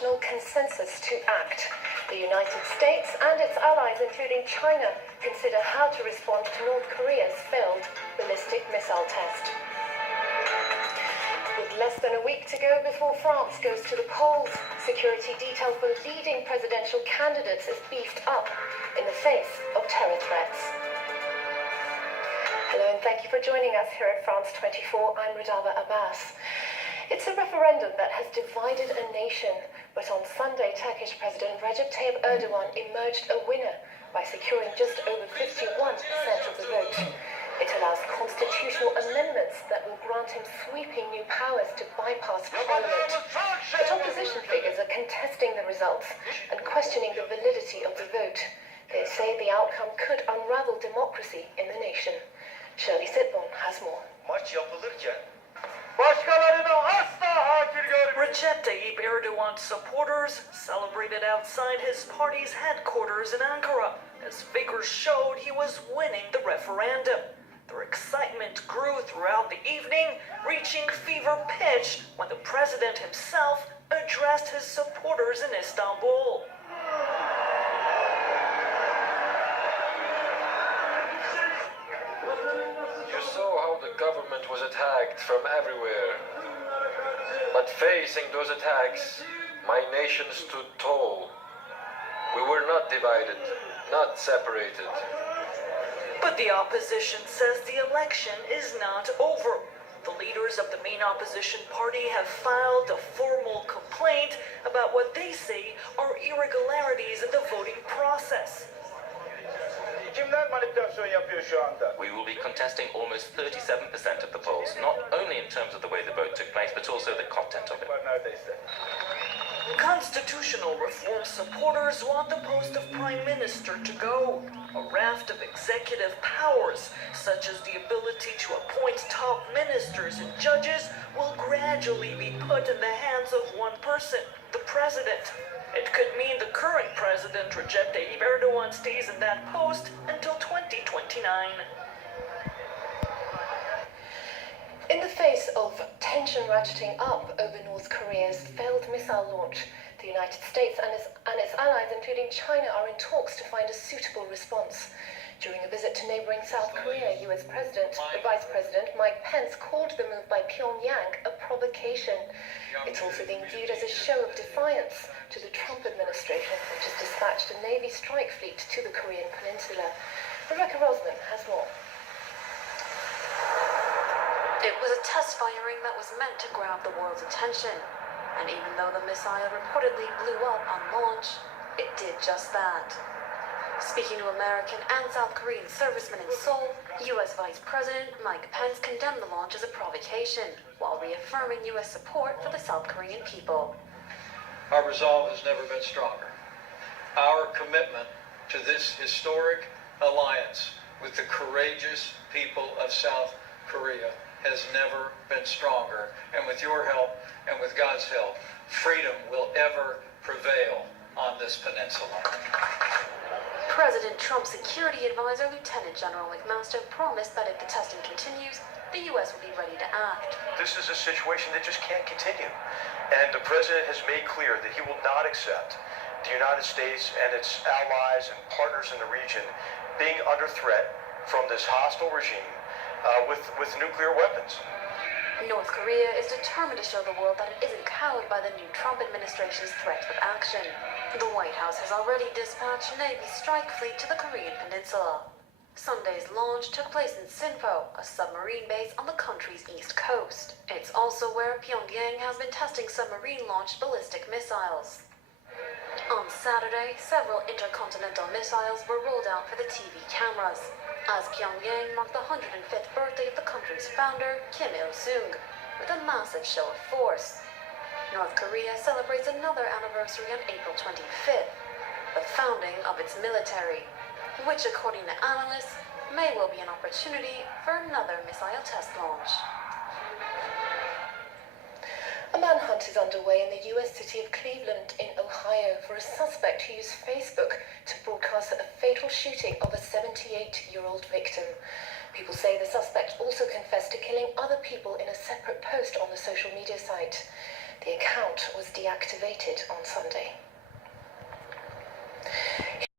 international consensus to act. The United States and its allies, including China, consider how to respond to North Korea's failed ballistic missile test. With less than a week to go before France goes to the polls, security detail for leading presidential candidates is beefed up in the face of terror threats. Hello and thank you for joining us here at France 24. I'm Radava Abbas. It's a referendum that has divided a nation, but on Sunday, Turkish President Recep Tayyip Erdogan emerged a winner by securing just over 51% of the vote. It allows constitutional amendments that will grant him sweeping new powers to bypass Parliament. But opposition figures are contesting the results and questioning the validity of the vote. They say the outcome could unravel democracy in the nation. Shirley Sitbon has more. Recep Tayyip Erdogan's supporters celebrated outside his party's headquarters in Ankara as figures showed he was winning the referendum. Their excitement grew throughout the evening, reaching fever pitch when the president himself addressed his supporters in Istanbul. You saw how the government was attacked from everywhere. But facing those attacks, my nation stood tall. We were not divided, not separated. But the opposition says the election is not over. The leaders of the main opposition party have filed a formal complaint about what they say are irregularities in the voting process. We will be contesting almost 37% of the polls, not only in terms of the way the vote took place, but also the content of it. Constitutional reform supporters want the post of Prime Minister to go. A raft of executive powers, such as the ability to appoint top ministers and judges, will gradually be put in the hands of one person, the president. It could mean the current president, Recep Tayyip Erdogan, stays in that post until 2029. In the face of tension ratcheting up over North Korea's failed missile launch, the United States and its allies, including China, are in talks to find a suitable response. During a visit to neighboring South Korea, US Vice President Mike Pence called the move by Pyongyang a provocation. It's also being viewed as a show of defiance to the Trump administration, which has dispatched a Navy strike fleet to the Korean peninsula. Rebecca Rosman has more. It was a test firing that was meant to grab the world's attention. And even though the missile reportedly blew up on launch, it did just that. Speaking to American and South Korean servicemen in Seoul, U.S. Vice President Mike Pence condemned the launch as a provocation, while reaffirming U.S. support for the South Korean people. Our resolve has never been stronger. Our commitment to this historic alliance with the courageous people of South Korea has never been stronger. And with your help and with God's help, freedom will ever prevail on this peninsula. President Trump's security advisor, Lieutenant General McMaster, promised that if the testing continues, the U.S. will be ready to act. This is a situation that just can't continue. And the president has made clear that he will not accept the United States and its allies and partners in the region being under threat from this hostile regime with nuclear weapons. North Korea is determined to show the world that it isn't cowed by the new Trump administration's threat of action. The White House has already dispatched Navy strike fleet to the Korean peninsula. Sunday's launch took place in Sinpo, a submarine base on the country's east coast. It's also where Pyongyang has been testing submarine-launched ballistic missiles. On Saturday, several intercontinental missiles were rolled out for the TV cameras, as Pyongyang marked the 105th birthday of the country's founder, Kim Il-sung, with a massive show of force. North Korea celebrates another anniversary on April 25th, the founding of its military, which, according to analysts, may well be an opportunity for another missile test launch. A manhunt is underway in the US city of Cleveland in Ohio for a suspect who used Facebook to broadcast a fatal shooting of a 78-year-old victim. People say the suspect also confessed to killing other people in a separate post on the social media site. The account was deactivated on Sunday.